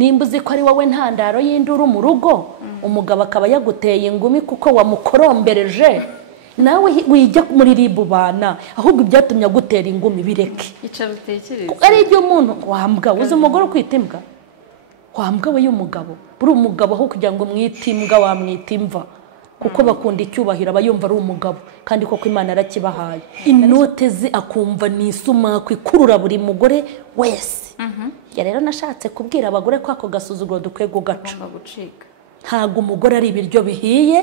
nimba uzi ko ari wowe ntandaro y'induru mu rugo umugabo akaba yaguteye ingumi kuko wamukorombereje nawe wijya muri ribu bana ahubwo ibyatumye agutera ingumi bireke icara utekereze ari ibyo umuntu wambwa uzi umugore ukwita imbwa wambwa we y'umugabo buri umugabo aho kugira ngo mwite imbwa wamwita imva kuko bakunda icyubahiro abayumva ari umugabo kandi koko Imana arakibahaye inote zi akumva ni isuma kwikurura buri mugore wese ya rero nashatse kubwira abagore ko ako gasuzuguro dukwiye gugaca ntago umugore ari ibiryo bihiye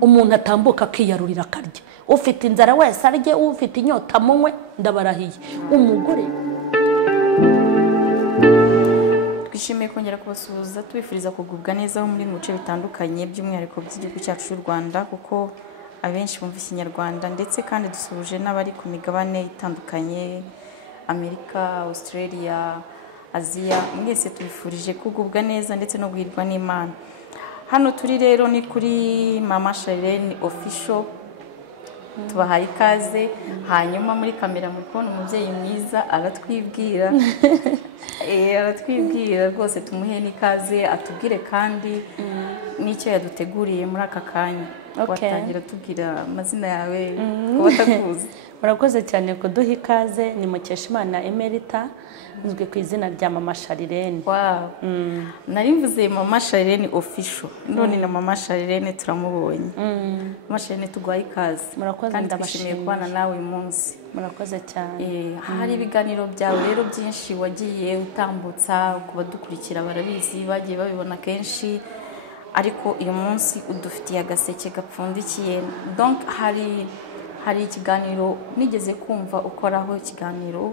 umuntu atambuka akiyarurira akarya ufite inzara wese arye ufite inyota munywe ndabarahiye umugore twishimiye kongera kubasuhuza tubifuriza kugubwa neza aho muri mu bice bitandukanye by'umwihariko by'igihugu cyacu cy'u Rwanda kuko abenshi bumva Ikinyarwanda ndetse kandi dusuhuje n'abari ku migabane itandukanye Amerika, Australia, Aziya mwese tubifurije kugubwa neza ndetse no guhirwa n'Imana. Hano turi rero ni kuri Mama Charlene official tubahaye ikaze hanyuma muri kamera muri kubona umubyeyi mwiza aratwibwira aratwibwira rwose tumuhe n'ikaze atubwire kandi n'icyo yaduteguriye muri aka kanya watangira tubwira amazina yawe ko batakuzi. Murakoze cyane kuduha ikaze ni Mukeshimana Emerita nzwe ku izina rya Mama Charlene. Wow. Nari mvuze Mama Charlene official none na Mama Charlene turamubonye. Mama Charlene tugwaye ikaze. Murakoze ndabashimiye kubana nawe uyu munsi. Murakoze cyane. Hari ibiganiro byawe rero byinshi wagiye utambutsa kubadukurikira barabizi bagiye babibona kenshi ariko uyu munsi udufitiye agaseke gapfundikiye. Donc hari ikiganiro nigeze kumva ukoraho ikiganiro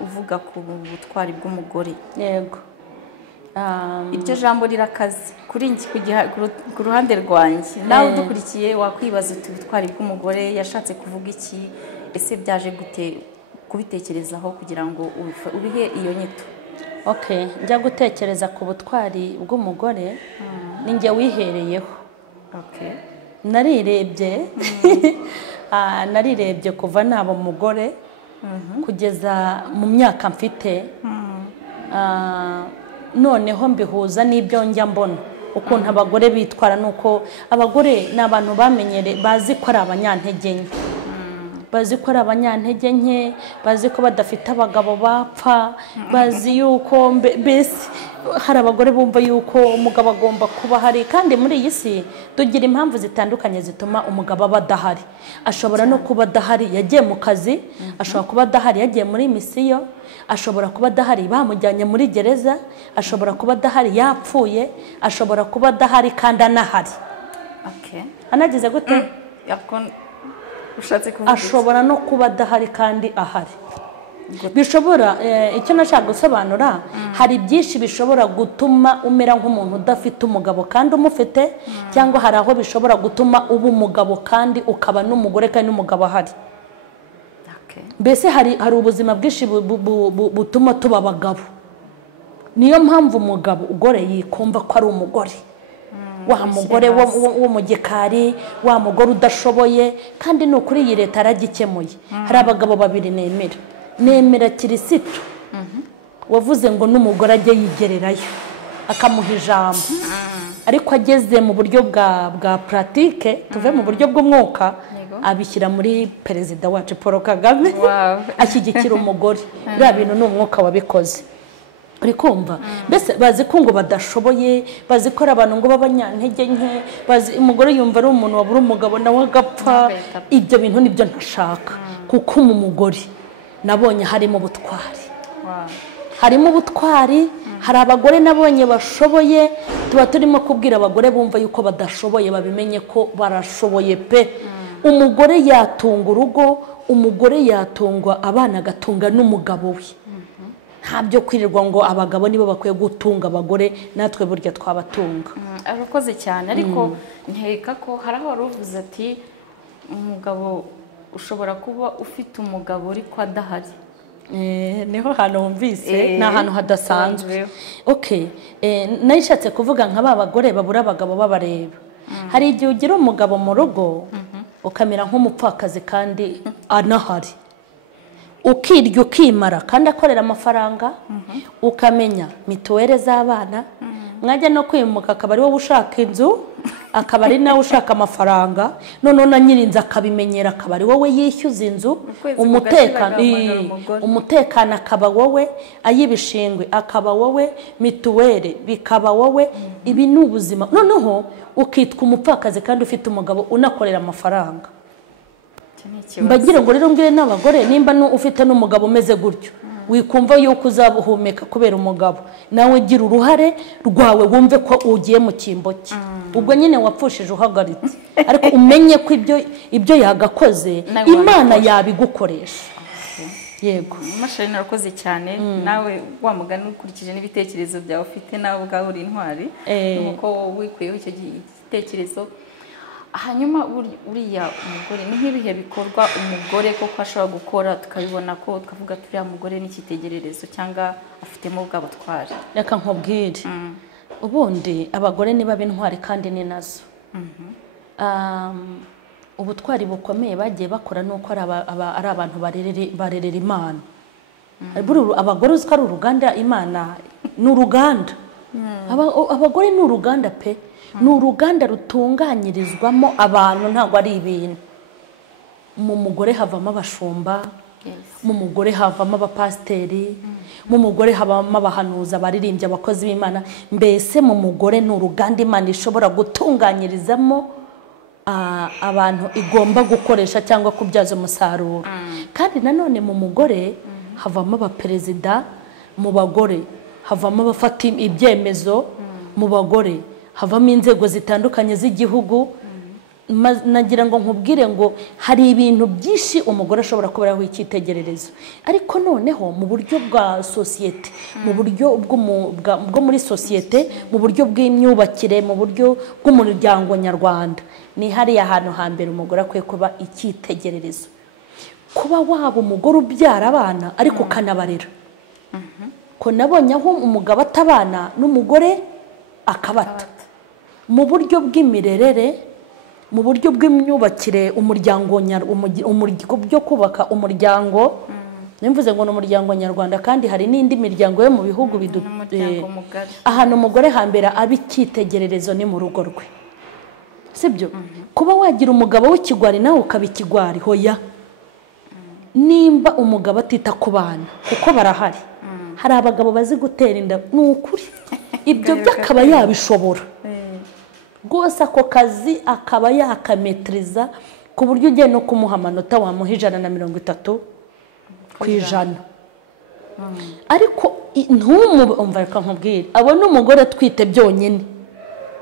uvuga ku butwari bw'umugore. Yego. Iryo jambo rirakaze kuri njye ku ruhande rwanjye nawe udukurikiye wakwibaza ubutwari bw'umugore yashatse kuvuga iki ese byaje gute kubitekerezaho kugira ngo ubihe iyo nyito. Okay, njya gutekereza ku butwari bw'umugore ninjye wihereyeho. Okay. Narirebye kuva naba umugore kugeza mu myaka mfite noneho mbihuza n'ibyo njya mbona ukuntu abagore bitwara nuko abagore n'abantu bamenyere bazi ko ari abanyantege nke bazi ko ari abanyantege nke bazi ko badafite abagabo bapfa bazi yuko mbese hari abagore bumva yuko umugabo agomba kuba hari kandi muri iyi si tugira impamvu zitandukanye zituma umugabo aba adahari. Ashobora no kuba adahari yagiye mu kazi, ashobora kuba adahari yagiye muri misiyo, ashobora kuba adahari bamujyanye muri gereza, ashobora kuba adahari yapfuye, ashobora kuba adahari kandi anahari. Okay. Anagize gute? Ushatse kuvuga ashobora no kuba adahari kandi ahari. Bishobora icyo nashaka gusobanura hari byinshi bishobora gutuma umera nk'umuntu udafite umugabo kandi umufite cyangwa hari aho bishobora gutuma uba umugabo kandi ukaba n'umugore kandi n'umugabo ahari. Mbese hari ubuzima bwinshi butuma tuba abagabo. Niyo mpamvu umugabo ugore yikumva ko ari umugore. Wa mugore wo mu gikari wa mugore udashoboye kandi no kuri iyi leta aragikemuye. Hari abagabo babiri nemera Kirisitu wavuze ngo n'umugore ajye yigererayo akamuha ijambo ariko ageze mu buryo bwa pratique tuve mu buryo bw'umwuka abishyira muri perezida wacu Paul Kagame ashyigikira umugore bya bintu n'umwuka wabikoze. Uri kumva mbese bazi ko ngo badashoboye bazi ko abantu ngo babanyantege nke bazi umugore yumva ari umuntu wabura umugabo nawe agapfa. Ibyo bintu nibyo ntashaka kuko mu mugore nabonye harimo ubutwari. Harimo ubutwari. Hari abagore nabonye bashoboye tuba turimo kubwira abagore bumva yuko badashoboye babimenye ko barashoboye pe. Umugore yatunga urugo, umugore yatungwa abana agatunga n'umugabo we. Ntabyo kwirirwa ngo abagabo nibo bakwiye gutunga abagore natwe burya twabatunga. Arakoze cyane ariko nkeka ko hari aho waruvuze ati umugabo ushobora kuba ufite umugabo ariko adahari. Niho hano humvise na hano hadasanzwe. Okay, nayishatse kuvuga nka babagore babura abagabo babareba. Hari igihe ugira umugabo mu rugo ukamera nk'umupfakazi kandi anahari. ukirya ukimara kandi akorera amafaranga, ukamenya mituweli z'abana, mwajya no kwimuka akaba ari wowe ushaka inzu, akaba ari nawe ushaka amafaranga, noneho na nyirinzu akabimenyera, akaba ari wowe yishyuza inzu, umutekano akaba wowe, ay'ibishingwe akaba wowe, mituweli bikaba wowe. Ibi ni ubuzima, noneho ukitwa umupfakazi kandi ufite umugabo unakorera amafaranga. Mbagira ngo rero mbwire n'abagore, nimba ufite n'umugabo umeze gutyo, wikumva yuko uzabuhumeka kubera umugabo, nawe gira uruhare rwawe, wumve ko ugiye mu cyimbo cye. Ubwo nyine wapfushije uhagaritse, ariko umenye ko ibyo yagakoze Imana yabigukoresha. Yego Mashari, narakoze cyane. Nawe wamugana ukurikije n'ibitekerezo byawe ufite, nawe ubwawe uri intwari nuko wikuyeho icyo gitekerezo. Hanyuma uriya umugore ni nk'ibihe bikorwa umugore koko ashobora gukora tukabibona ko twavuga turiya mugore n'icyitegererezo cyangwa afitemo ubw'abatware? Reka nkubwire, ubundi abagore niba b'intwari kandi ni nazo. Ubutwari bukomeye bagiye bakora nuko ari abantu barerera Imana. Abagore uzi ko ari uruganda, Imana ni uruganda. Abagore ni uruganda pe, ni uruganda rutunganyirizwamo abantu, ntabwo ari ibintu. Mu mugore havamo abashumba, mu mugore havamo abapasiteri, mu mugore havamo abahanuza, abaririmbyi, abakozi b'Imana. Mbese mu mugore ni uruganda Imana ishobora gutunganyirizamo abantu igomba gukoresha cyangwa kubyaza umusaruro. Kandi nanone mu mugore havamo abaperezida, mu bagore havamo abafata ibyemezo, mu bagore havamo inzego zitandukanye z'igihugu. Nagira ngo nkubwire ngo hari ibintu byinshi umugore ashobora kuberaho icyitegererezo, ariko noneho mu buryo bwa sosiyete, mu buryo bwo muri sosiyete, mu buryo bw'imyubakire, mu buryo bw'umuryango nyarwanda, ni hariya hantu hambere umugore akwiye kuba icyitegererezo. Kuba waba umugore ubyara abana ariko ukanabarera. Ko nabonye aho umugabo atabana n'umugore akabata, mu buryo bw'imirerere, mu buryo bw'imyubakire, umuryango byo kubaka umuryango. Nimvuze ngo n'umuryango nyarwanda, kandi hari n'indi miryango yo mu bihugu ahantu umugore hambere aba icyitegererezo ni mu rugo rwe, sibyo? Kuba wagira umugabo w'ikigwari nawe ukaba ikigwari, hoya. Nimba umugabo atita ku bana, kuko barahari, hari abagabo bazi gutera inda, ni ukuri ibyo byakaba yabishobora rwose, ako kazi akaba yakametriza ku buryo ugiye no kumuha amanota wamuha 130 ku ijana. Ariko umva reka nkubwire, abona umugore atwite byonyine,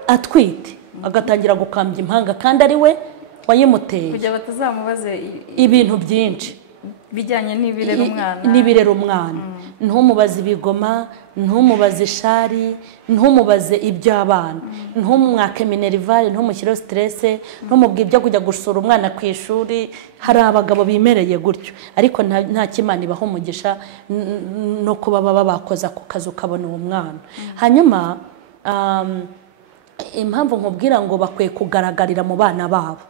atwite agatangira gukambya impanga kandi ari we wayimuteye, kugira batazamubaze ibintu byinshi bijyanye n'ibirera umwana. Ntumubaze ibigoma, ntumubaze ishari, ntumubaze iby'abana, ntumwake minerivare, ntumushyireho stress, ntumubwire ibyo kujya gusura umwana ku ishuri. Hari abagabo bimereye gutyo, ariko nta kimana ibaho umugisha no kuba baba bakoza ku kazi ukabona uwo mwana. Hanyuma impamvu nkubwira ngo bakwiye kugaragarira mu bana babo,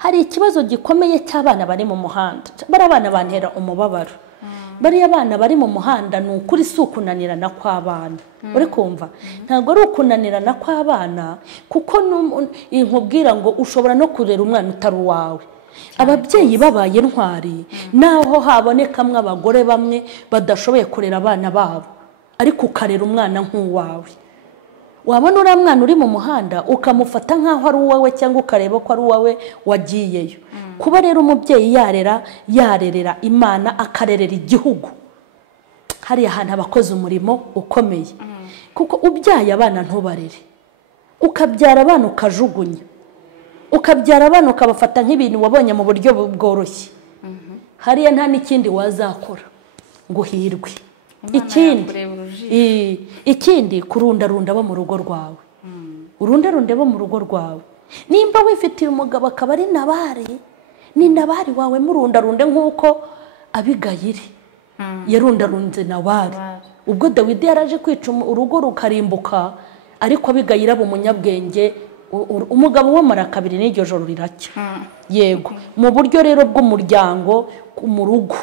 hari ikibazo gikomeye cy'abana bari mu muhanda. Bari abana bantera umubabaro. Bari abana bari mu muhanda, ni ukuri si ukunanirana kw'abana. Uri kumva? Ntabwo ari ukunanirana kw'abana, kuko nkubwira ngo ushobora no kurera umwana utari uwawe. Ababyeyi babaye intwari, naho habonekamwe abagore bamwe badashoboye kurera abana babo, ariko ukarera umwana nk'uwawe. Wabona uriya mwana uri mu muhanda ukamufata nk'aho ari uwawe, cyangwa ukareba ko ari uwawe wagiyeyo. Kuba rero umubyeyi yarerera Imana, akarerera igihugu, hariya hantu abakoze umurimo ukomeye. Kuko ubyaye abana ntubarere, ukabyara abana ukajugunya, ukabyara abana ukabafata nk'ibintu wabonye mu buryo bworoshye, hariya nta n'ikindi wazakora ngo uhirwe. Ikindi kurundarunda bo mu rugo rwawe, urundarunde bo mu rugo rwawe. Nimba wifitiye umugabo akaba ari nabari, ni nabari wawe, murundarunde nk'uko Abigayili yarundarunze Nabali. Ubwo Dawidi yaraje kwica urugo rukarimbuka, ariko Abigayili aba umunyabwenge, umugabo we mara kabiri n'iryo joro riracya. Yego, mu buryo rero bw'umuryango, mu rugo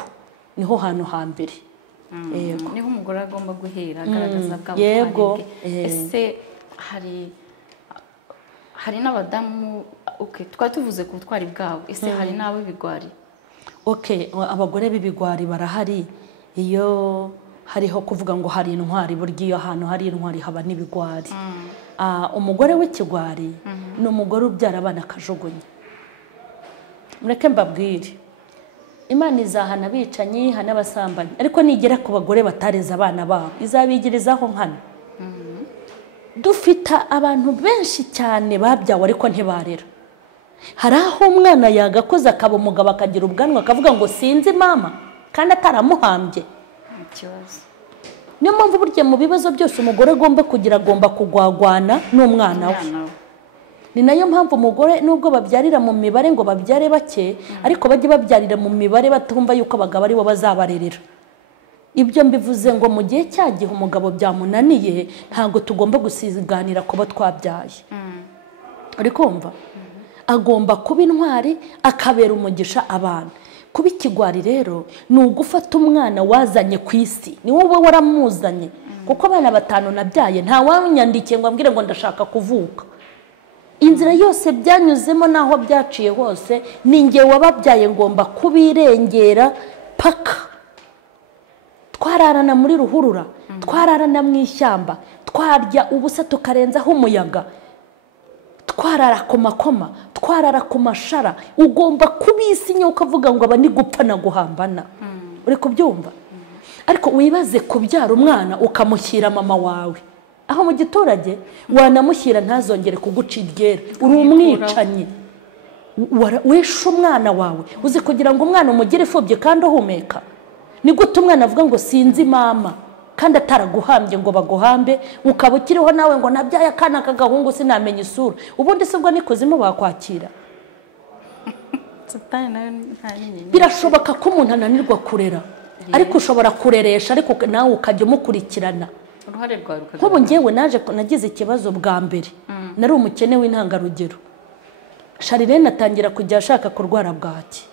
niho hantu hambere. niho umugore agomba guhera agaragaza bwa Yego. butwari bwe. Ese hari n'abadamu twari tuvuze ku butwari bwabo, ese hari n'abo bigwari? Abagore b'ibigwari barahari. Iyo hariho kuvuga ngo hari intwari, burya iyo ahantu hari intwari haba n'ibigwari. Umugore w'ikigwari ni umugore ubyara abana akajugunya. Mureke mbabwire, Imana izahana abicanyi, ihana abasambanyi, ariko nigera ku bagore batareza abana babo izabigirizaho nkana. Dufite abantu benshi cyane babyawe ariko ntibarera. Hari aho umwana yagakoze akaba umugabo akagira ubwanwa akavuga ngo sinzi mama kandi ataramuhambye. Niyo mpamvu burya mu bibazo byose umugore agomba kugwagwana n'umwana we. Ni nayo mpamvu umugore nubwo babyarira mu mibare ngo babyare bake, ariko bajye babyarira mu mibare batumva yuko abagabo ari bo bazabarerera. Ibyo mbivuze ngo mu gihe cyagihe umugabo byamunaniye ntabwo tugomba gusiganira kuba twabyaye. Uri kumva? Agomba kuba intwari, akabera umugisha abana. Kuba ikigwari rero ni ugufata umwana wazanye ku isi, ni wowe waramuzanye, kuko abana 5 nabyaye nta wanyandikiye ngo ambwire ngo ndashaka kuvuka. Inzira yose byanyuzemo naho byaciye hose ni nge wababyaye, ngomba kubirengera paka. Twararana muri ruhurura, twararana mu ishyamba, twarya ubusa tukarenzaho umuyaga, twarara ku makoma, twarara ku mashara. Ugomba kubisinya ukavuga ngo aba ni gupfa na guhambana. Uri kubyumva? Ariko wibaze kubyara umwana ukamushyira mama wawe aho mu giturage, wanamushyira ntazongere kuguca iryera, uri umwicanyi. Wishe umwana wawe uzi kugira ngo umwana umugire ifubye kandi uhumeka. Ni gute umwana avuga ngo sinzi mama kandi ataraguhambye ngo baguhambe, ukaba ukiriho nawe ngo nabyaye akana kagahungu sinamenye isura. Ubundi se ubwo nikuzimu bakwakira? Birashoboka ko umuntu ananirwa kurera, ariko ushobora kureresha, ariko nawe ukajya umukurikirana. Nk'ubu ngewe nagize ikibazo bwa mbere, nari umukene w'intangarugero. Sharirene atangira kujya ashaka kurwara bwaki.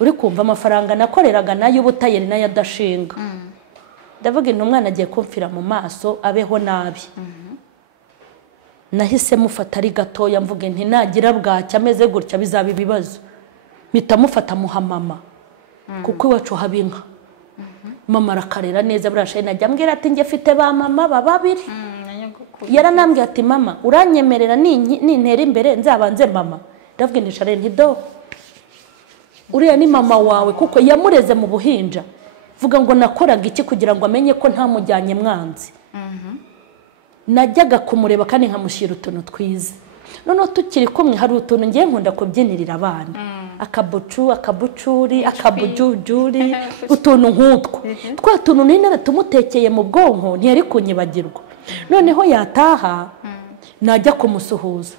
Uri kumva amafaranga nakoreraga nayo ubutayeri nayo adashinga. Ndavuga ino umwana agiye kumfira mu maso abeho nabi. Nahise mufata ari gatoya mvuge nti nagira bwaki ameze gutya bizaba ibibazo. Mpita mufata muha mama, kuko iwacu haba inka. Mama arakarera neza, burashaye najya ambwira ati nge fite ba mama babiri. Yaranambwiye ati mama uranyemerera nintera imbere nzabanze mama. Ndavuga nti Sharirene ntido, uriya ni mama wawe kuko yamureze mu buhinja. Vuga ngo nakoraga iki kugira ngo amenye ko ntamujyanye mwanzi. Najyaga kumureba kandi nkamushyira utuntu twiza. Noneho tukiri kumwe hari utuntu ngiye nkunda kubyinirira abana. Akabucu, akabucuri, akabujujuri, utuntu nk'utwo. Twa tuntu nina tumutekeye mu bwonko ntiyari kunyibagirwa. Noneho yataha najya kumusuhuza.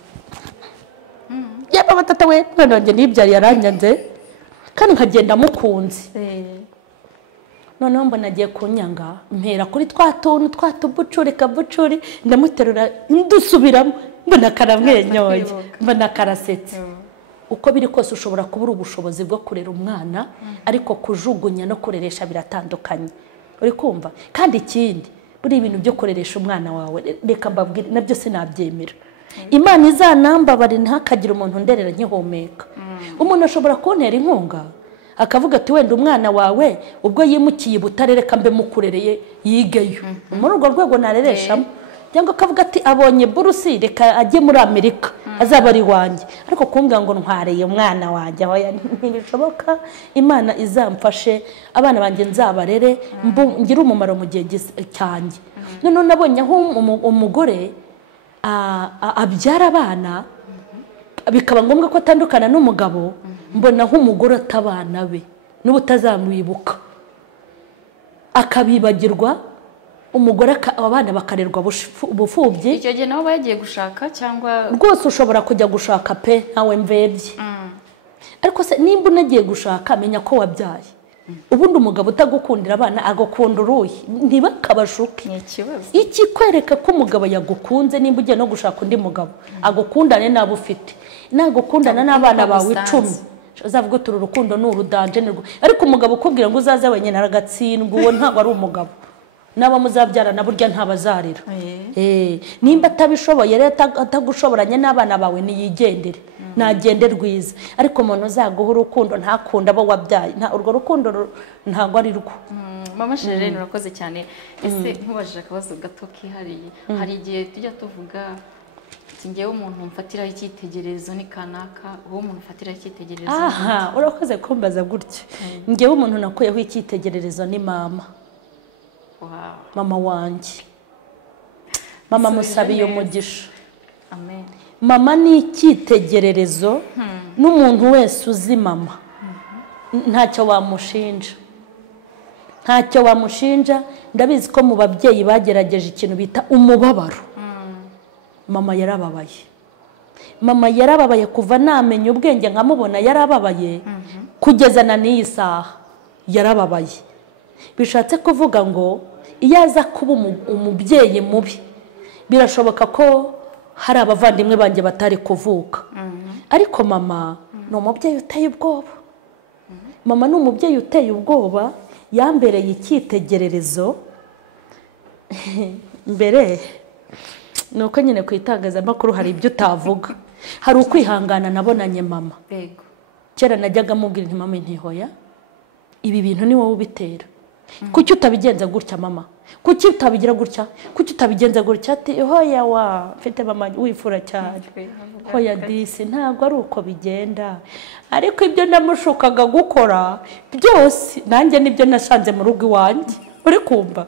Yaba batata we none nibyari yaranyanze kandi nkagenda mukunzi. Noneho mbona agiye kunyanga, mpera kuri twa tuntu twatubucuri kabucuri, ndamuterura ndusubiramo, mbona karamwenyoye, mbona karasetse. Uko biri kose ushobora kubura ubushobozi bwo kurera umwana, ariko kujugunya no kureresha biratandukanye. Uri kumva? Kandi ikindi buri ibintu byo kureresha umwana wawe reka mbabwire nabyo sinabyemera. Imana izanambabare ntakagira umuntu nderera nkihumeka. Umuntu ashobora kuntera inkunga akavuga ati wenda umwana wawe ubwo yimukiye Butare reka mbe mukurereye yigeyo. Muri urwo rwego narereshamo. Cyangwa akavuga ati abonye burusi reka ajye muri Amerika azaba ari wanjye. Ariko kumbwira ngo ntwareye umwana wanjye aho ntibishoboka. Imana izamfashe abana banjye nzabarere ngira umumaro mu gihe cyanjye. None nabonye aho umugore abyara abana bikaba ngombwa ko atandukana n'umugabo, mbona aho umugore atabana be n'ubutazamwibuka akabibagirwa, umugore abana bakarerwa ubufubyi. Icyo gihe naho bagiye gushaka cyangwa rwose ushobora kujya gushaka pe ntawe mvebye. Ariko se nimba unagiye gushaka menya ko wabyaye. Ubundi umugabo utagukundira abana agukunda uruhi ntibakabashuke. Iki kwereka ko umugabo yagukunze nimba ugiye no gushaka undi mugabo agukundane nabo ufite, nagukundana n'abana bawe 10 uzavuga turi urukundo ni urudanje ariko umugabo ukubwira ngo uzaze wenyine aragatsindwa uwo ntabwo ari umugabo naba muzabyarana burya ntabazarira nimba atabishoboye rero atagushoboranye n'abana bawe niyigendere nagende rwiza ariko umuntu uzaguha urukundo ntakunda abo wabyaye urwo rukundo ntabwo ari rwo. Mama Sherene urakoze cyane. Ese nkubajije akabazo gato kihariye, hari igihe tujya tuvuga ngewe umuntu mfatiraho icyitegererezo ni kanaka, uwo umuntu ufatiraho icyitegererezo. Aha urakoze kumbaza gutya. Ngewe umuntu nakuyeho icyitegererezo ni mama. Mama wanjye, mama musabiye umugisha. Amen. Mama ni icyitegererezo n'umuntu wese uzi mama ntacyo wamushinja, ntacyo wamushinja. Ndabizi ko mu babyeyi bagerageje ikintu bita umubabaro. Mama yarababaye, mama yarababaye kuva namenya ubwenge nkamubona yarababaye kugeza na n'iyi saha yarababaye. Bishatse kuvuga ngo iyo aza kuba umubyeyi mubi birashoboka ko hari abavandimwe banjye batari kuvuka, ariko mama ni umubyeyi uteye ubwoba. Mama ni umubyeyi uteye ubwoba, yambereye icyitegererezo. Mbere ni uko nyine ku itangazamakuru hari ibyo utavuga, hari ukwihangana nabonanye mama. Kera najyaga mubwira nti mama ntihoya ibi bintu ni wowe ubitera, kuki utabigenza gutya mama, kuki utabigira gutya, kuki utabigenza gutya. Ati hoya wa mfite mama wifura cyane, hoya disi ntabwo ari uko bigenda. Ariko ibyo namushukaga gukora byose nanjye nibyo nasanze mu rugo iwanjye, uri kumva.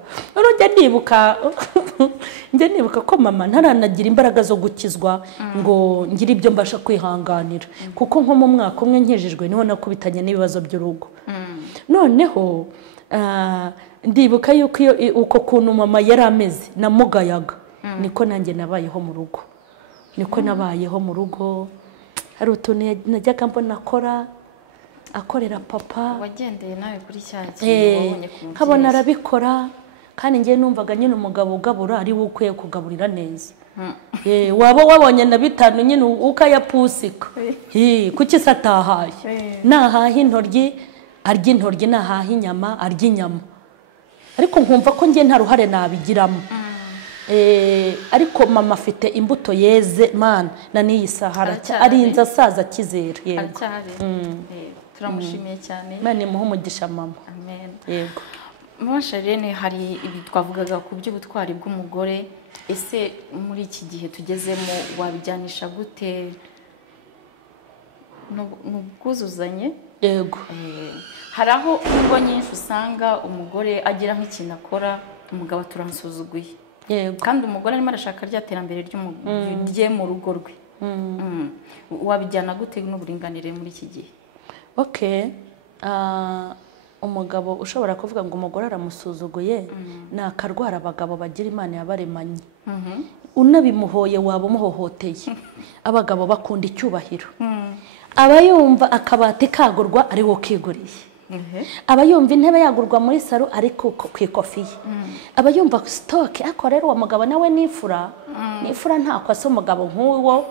Njye nibuka ko mama ntaranagira imbaraga zo gukizwa ngo ngire ibyo mbasha kwihanganira, kuko nko mu mwaka umwe nkijijwe niho nakubitanye n'ibibazo by'urugo. Noneho ndibuka yuko uko kuntu mama yari ameze namugayaga niko nanjye nabayeho mu rugo, niko nabayeho mu rugo. Hari utuntu najyaga mbona akorera papa, wagendeye nawe kuri cya kintu wabonye ku mubyeyi, nkabona arabikora. Kandi ngiye numvaga nyine umugabo ugabura ari we ukwiye kugaburira neza. Waba wabonye na bitanu nyine ukayapusika, kuki se atahaye? Nahaha intoryi arya intoryi, nahaha inyama arya inyama. Ariko nkumva ko ngiye nta ruhare nabigiramo. Ariko mama afite imbuto yeze mana na n'iyi saha arinze asaza kizera. Yego turamushimiye cyane, Imana imuhe umugisha mama. Amen. Yego Mama Sherene, hari ibi twavugaga ku by'ubutwari bw'umugore. Ese muri iki gihe tugezemo wabijyanisha gute n'ubwuzuzanye? Yego hari aho ingo nyinshi usanga umugore agira nk'ikintu akora umugabo turamusuzuguye, kandi umugore arimo arashaka rya terambere rye mu rugo rwe. Wabijyana gute n'uburinganire muri iki gihe? Umugabo ushobora kuvuga ngo umugore aramusuzuguye ni akarwara abagabo bagira Imana yabaremanye. Unabimuhoye waba umuhohoteye. Abagabo bakunda icyubahiro, aba yumva akabati kagurwa ari wo kiguriye, aba yumva intebe yagurwa muri saro ariko ku ikofiye, aba yumva sitoke. Ako rero uwo mugabo nawe nifura ntako asa umugabo nk'uwo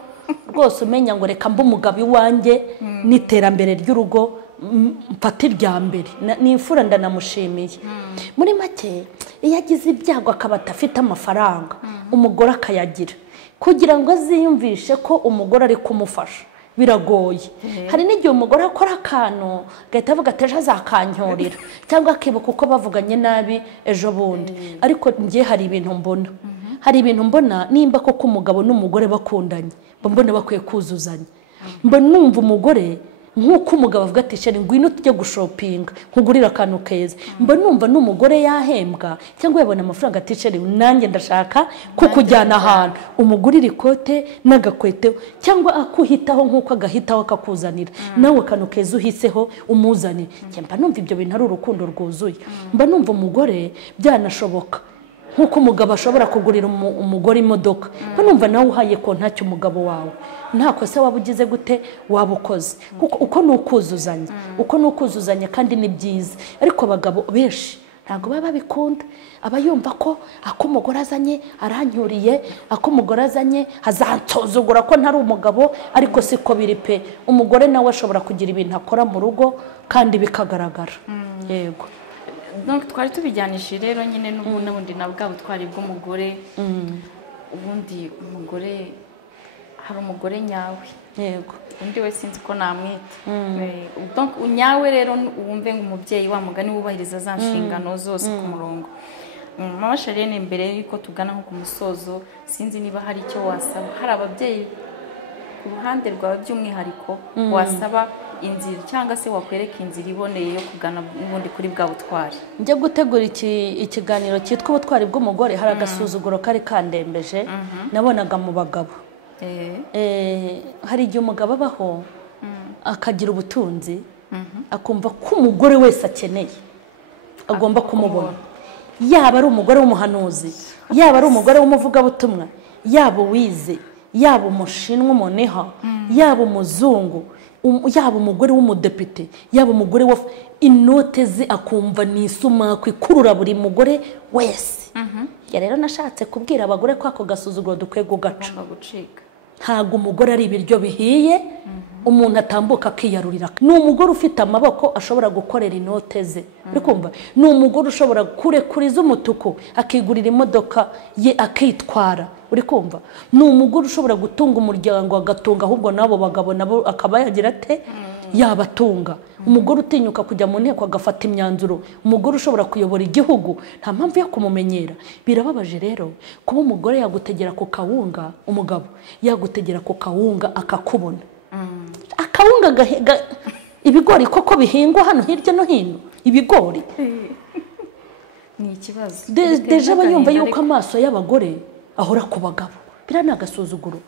rwose umenya ngo reka mbe umugabo iwanjye n'iterambere ry'urugo mfata irya mbere. Nifura ndanamushimiye. Muri make iyo agize ibyago akaba atafite amafaranga umugore akayagira kugira ngo aziyumvishe ko umugore ari kumufasha biragoye. Hari n'igihe umugore akora akantu gahita avuga ati ejo azakanyorera, cyangwa akibuka uko bavuganye nabi ejo bundi. Ariko ngiye hari ibintu mbona nimba koko umugabo n'umugore bakundanye mbona bakwiye kuzuzanya. Mbona numva umugore nk'uko umugabo avuga ati sheri ngwino tujye gushopinga nkugurira akantu keza, mba numva n'umugore yahembwa cyangwa yabona amafaranga ati sheri nanjye ndashaka kukujyana ahantu umugurira ikote n'agakwete, cyangwa akuhitaho nk'uko agahitaho akakuzanira nawe akantu keza uhiseho umuzanire. Mba numva ibyo bintu ari urukundo rwuzuye. Mba numva umugore byanashoboka nk'uko umugabo ashobora kugurira umugore imodoka, mba numva nawe uhaye ko ntacyo umugabo wawe nta kosa waba ugize gute waba ukoze, kuko uko ni ukuzuzanya kandi ni byiza. Ariko abagabo benshi ntabwo baba babikunda, aba yumva ko akomugore azanye aranyuriye, akomugore azanye azansuzugura ko ntari umugabo, ariko siko biri pe. Umugore nawe ashobora kugira ibintu akora mu rugo kandi bikagaragara. Yego. Donc twari tubijyanishije rero nyine n'ubundi na bwa butwari bw'umugore. Ubundi umugore hari umugore nyawe. Yego. Undi we sinzi ko namwita. Donc unyawe rero wumve ngo umubyeyi wa mugani wubahiriza za nshingano zose ku murongo. Mama Charlene, mbere yuko tugana nko ku musozo, sinzi niba hari icyo wasaba, hari ababyeyi ku ruhande rwawe by'umwihariko wasaba inzira cyangwa se wakwereka inzira iboneye yo kugana n'ubundi kuri bwa butwari. Njye gutegura ikiganiro cyitwa ubutwari bw'umugore, hari agasuzuguro kari kandembeje nabonaga mu bagabo. Hari igihe umugabo abaho akagira ubutunzi akumva ko umugore wese akeneye agomba kumubona, yaba ari umugore w'umuhanuzi, yaba ari umugore w'umuvugabutumwa, yaba uwize, yaba umushinwa umuniha, yaba umuzungu, yaba umugore w'umudepite, yaba umugore wa inote ze akumva ni isumaku ikurura buri mugore wese. Ya rero nashatse kubwira abagore ko ako gasuzuguro dukwiye kugaca. Ntago umugore ari ibiryo bihiye umuntu atambuka akiyarurira. Ni umugore ufite amaboko ashobora gukorera inote ze. Urikumva? Ni umugore ushobora kurekuriza umutuku akigurira imodoka ye akitwara. Urikumva? Ni umugore ushobora gutunga umuryango agatunga, ahubwo nabo bagabo nabo akaba yagira ate yabatunga. Umugore utinyuka kujya mu nteko agafata imyanzuro, umugore ushobora kuyobora igihugu, nta mpamvu yo kumumenyera. Birababaje rero kuba umugore yagutegera ku kawunga, umugabo yagutegera ku kawunga akakubona. Akawunga ibigori koko bihingwa hano hirya no hino, ibigori ni ikibazo. Deje bayumva yuko amaso y'abagore ahora ku bagabo, birana agasuzuguro.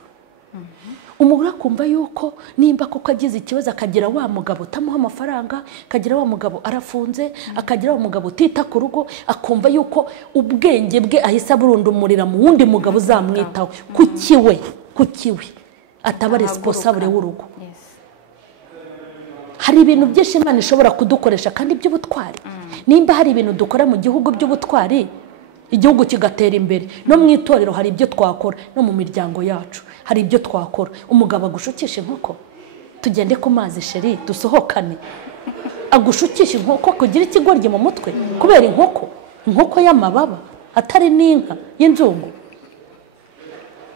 Umugore akumva yuko nimba koko agize ikibazo akagira wa mugabo utamuha amafaranga, akagira wa mugabo arafunze, akagira wa mugabo utita ku rugo, akumva yuko ubwenge bwe ahise burundumurira mu wundi mugabo uzamwitaho. Kukiwe ataba responsable w'urugo. Hari ibintu byinshi Imana ishobora kudukoresha kandi by'ubutwari. Nimba hari ibintu dukora mu gihugu by'ubutwari, igihugu kigatera imbere. No mu itorero hari ibyo twakora, no mu miryango yacu hari ibyo twakora. Umugabo agushukisha inkoko, tugende ku mazi sheri dusohokane, agushukisha inkoko kugira ikigoryi mu mutwe kubera inkoko y'amababa atari n'inka y'inzungu.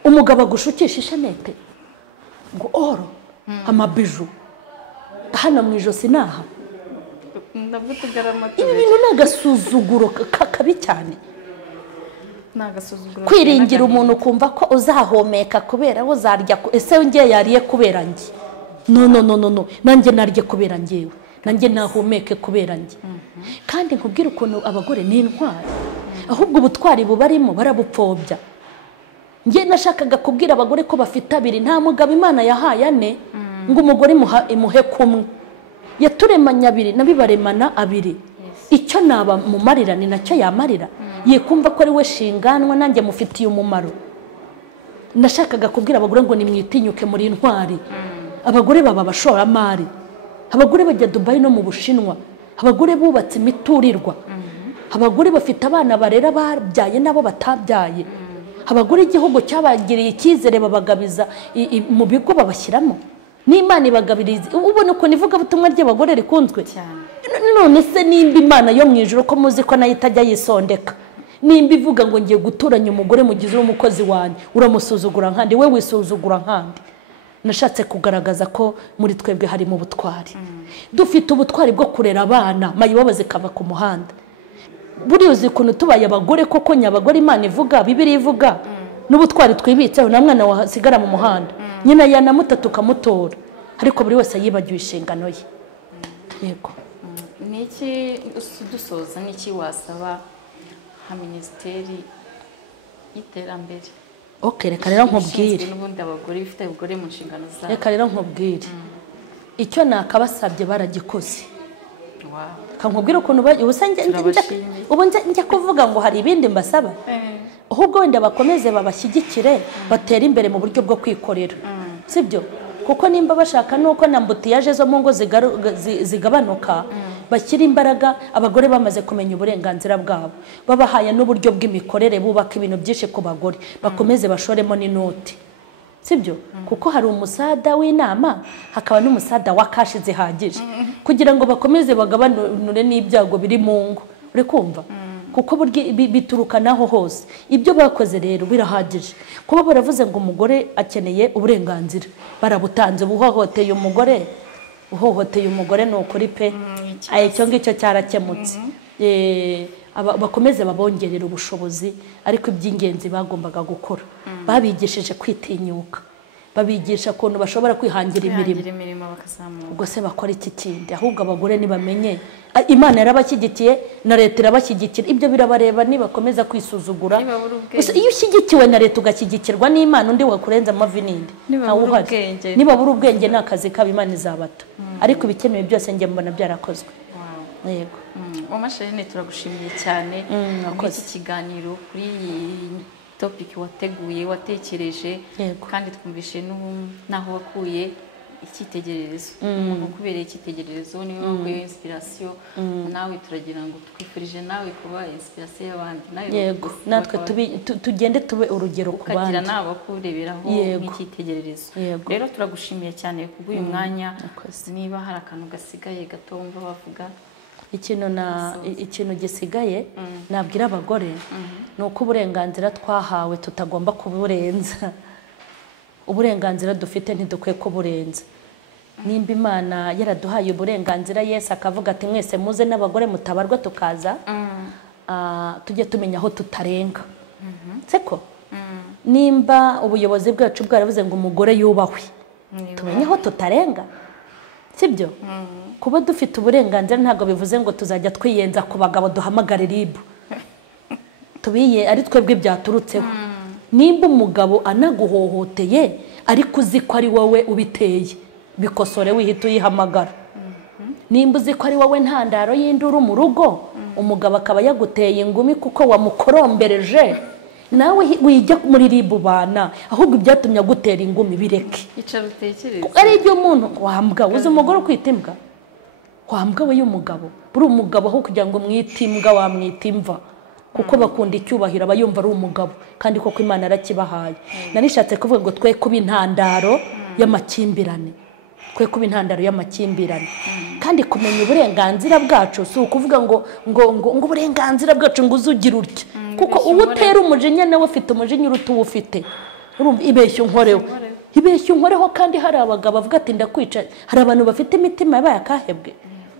Umugabo agushukisha ishanete ngo oro amabiju hano mu ijosi naha. Ibi bintu n'agasuzuguro kabi cyane. Kwiringira umuntu kumva ko uzahomeka kubera uzarya, ese ngiye yariye kubera ngi. No, nanjye narye kubera ngewe, nanjye nahomeke kubera ngi. Kandi nkubwira ukuntu abagore ni intwari, ahubwo ubutwari bubarimo barabupfobya. Ngiye nashakaga kubwira abagore ko bafite abiri, nta mugabo Imana yahaye ane ngo umugore imuhe kumwe. Yaturemanya abiri nabibaremana abiri. Icyo naba mumarira ni nacyo yamarira. Yekumva ko ari we shinganwa nanjye mufitiye umumaro. Nashakaga kubwira abagore ngo nimwitinyuke muri intwari. Abagore baba bashoramari, abagore bajya Dubai no mu Bushinwa, abagore bubatse imiturirwa, abagore bafite abana barera babyaye nabo batabyaye, abagore igihugu cyabagiriye icyizere babagabiza mu bigo babashyiramo. N'Imana ibagabiriza. Ubona uko nivuga butumwa ry'abagore rikunzwe cyane. None se nimba Imana yo mu ijuru ko muzi ko nayo itajya yisondeka, nimba ivuga ngo ngiye guturanya umugore mugize umukozi wanjye, uramusuzugura nkandi, we wisuzugura nkandi. Nashatse kugaragaza ko muri twebwe harimo ubutwari. Dufite ubutwari bwo kurera abana mayibobo zikava ku muhanda. Buriya uzi ukuntu tubaye abagore koko nyabagore Imana ivuga, Bibiliya ivuga, n'ubutwari twibitseho na mwana wasigara mu muhanda, nyina yanamutatu kamutora, ariko buri wese yibagiwe inshingano ye. Yego. Niki dusoza niki wasaba ha Minisiteri y'Iterambere? Reka rero nkubwire. N'ubundi abagore bifite abagore mu nshingano zabo. Reka rero nkubwire. Icyo nakabasabye baragikoze. Kankubwira ukuntu ubu njya kuvuga ngo hari ibindi mbasaba. Ahubwo wenda bakomeze babashyigikire, batera imbere mu buryo bwo kwikorera. Sibyo? Kuko nimba bashaka nuko na mbutiyaje zo mu ngo zigabanuka, bashyira imbaraga abagore bamaze kumenya uburenganzira bwabo, babahaye n'uburyo bw'imikorere, bubaka ibintu byinshi ku bagore, bakomeze bashoremo n'inoti, sibyo? Kuko hari umusada w'inama, hakaba n'umusada wa kashi zihagije, kugira ngo bakomeze bagabanure n'ibyago biri mu ngo, uri kumva? Kuko bituruka naho hose. Ibyo bakoze rero birahagije. Kuba baravuze ngo umugore akeneye uburenganzira, barabutanze, buhohoteye umugore ni ukuri pe, icyo ngicyo cyarakemutse. Bakomeze babongerera ubushobozi, ariko iby'ingenzi bagombaga gukora babigishije kwitinyuka, babigisha ukuntu bashobora kwihangira imirimo. Ubwo se bakora iki kindi? Ahubwo abagore nibamenye Imana yarabashyigikiye na leta irabashyigikira, ibyo birabareba. Nibakomeza kwisuzugura, iyo ushyigikiwe na leta ugashyigikirwa n'Imana, undi wakurenza amavi ninde? Ntawe uhari. Nibabura ubwenge ni akazi kabo, Imana izabata. Ariko ibikenewe byose njye mbona byarakozwe. Yego. Mama Charlene, turagushimiye cyane muri iki kiganiro, kuri iyi topic wateguye, watekereje, kandi twumvishe n'aho wakuye icyitegererezo. Umuntu kubereye icyitegererezo niwe wakuye inspiration. Nawe turagira ngo twifurije nawe kuba inspiration y'abandi. Yego, natwe tugende tube urugero ku bandi, ukagira nabo kureberaho n'icyitegererezo. Rero turagushimiye cyane kubw'uyu mwanya. Niba hari akantu gasigaye gato wumva bavuga. Ikintu gisigaye nabwira abagore ni uko uburenganzira twahawe tutagomba kuburenza. Uburenganzira dufite ntidukwiye kuburenza. Nimba Imana yaraduhaye uburenganzira, Yesu akavuga ati mwese muze n'abagore mutabarwa tukaza, tujye tumenya aho tutarenga. Seko nimba ubuyobozi bwacu bwaravuze ngo umugore yubahwe, tumenye aho tutarenga, sibyo? Kuba dufite uburenganzira ntabwo bivuze ngo tuzajya twiyenza ku bagabo duhamagare RIB, tubiye ari twebwe byaturutseho. Nimba umugabo anaguhohoteye ariko uzi ko ari wowe ubiteye, bikosore wihita uyihamagara. Nimba uzi ko ari wowe ntandaro y'induru mu rugo, umugabo akaba yaguteye ingumi kuko wamukorombereje, nawe wijya muri RIB bana, ahubwo ibyatumye agutera ingumi bireke. Icara utekereze. Ari ibyo umuntu wambwa, uzi umugore ukwita imbwa, wambwa we y'umugabo, buri umugabo aho kugira ngo mwite imbwa wamwita imva, kuko bakunda icyubahiro abayumva ari umugabo, kandi koko Imana yarakibahaye. Nanishatse kuvuga ngo twe kuba intandaro y'amakimbirane, kandi kumenya uburenganzira bwacu si ukuvuga ngo uburenganzira bwacu ngo uzugira utya, kuko ubu utera umujinya nawe ufite umujinya uruta uwo ufite. Urumva ibeshya unkoreho, kandi hari abagabo bavuga ati ndakwica. Hari abantu bafite imitima yabaye akahebwe,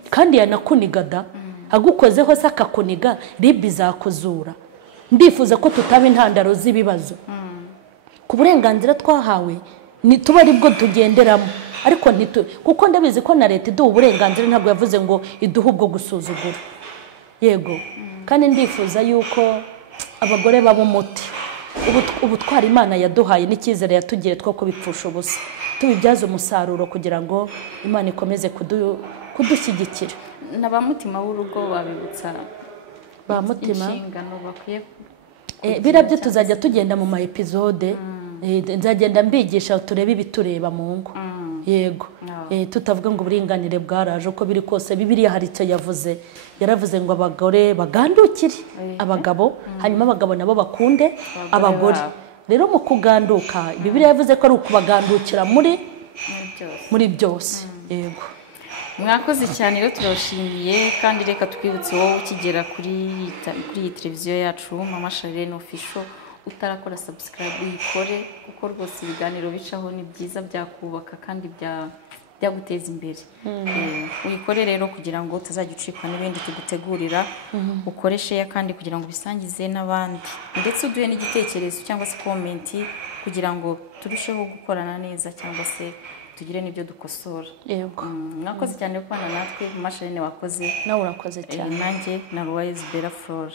kandi yanakunigada agukozeho se akakuniga, RIB izakuzura. Ndifuza ko tutaba intandaro z'ibibazo. Ku burenganzira twahawe tuba ari bwo tugenderamo, ariko kuko ndabizi ko na leta iduha uburenganzira, ntabwo yavuze ngo iduha ubwo gusuzugura. Yego, kandi ndifuza yuko abagore baba umuti. Ubutwara Imana yaduhaye n'icyizere yatugiye two kubipfusha ubusa, tubibyaza umusaruro kugira ngo Imana ikomeze kudushyigikira. Na ba mutima w'urugo babibutsa ba mutima inshingano bakwiye. Birabyo tuzajya tugenda mu ma episode, nzagenda mbigisha turebe ibitureba mu ngo. Yego, tutavuga ngo uburinganire bwaraje uko biri kose. Bibiliya hari icyo yaravuze ngo abagore bagandukire abagabo, hanyuma abagabo nabo bakunde abagore. Rero mu kuganduka Bibiliya yavuze ko ari ukubagandukira muri byose. Yego, mwakoze cyane. Rero turabashimiye, kandi reka twibutse wowe ukigera kuri iyi televiziyo yacu Mama Charlene Official, utarakora subscribe uyikore, kuko rwose ibiganiro bicaho ni byiza, byakubaka kandi byaguteza imbere. Uyikore rero kugira ngo utazajya ucikwa n'ibindi tugutegurira. Ukore share kandi kugira ngo bisangize n'abandi, ndetse uduhe n'igitekerezo cyangwa se comment kugira ngo turusheho gukorana neza, cyangwa se tugire n'ibyo dukosora. Yego, mwakoze cyane kubana natwe. Mama Charlene wakoze. nawe urakoze cyane. Nanjye na Ruwayezu Bella Flora.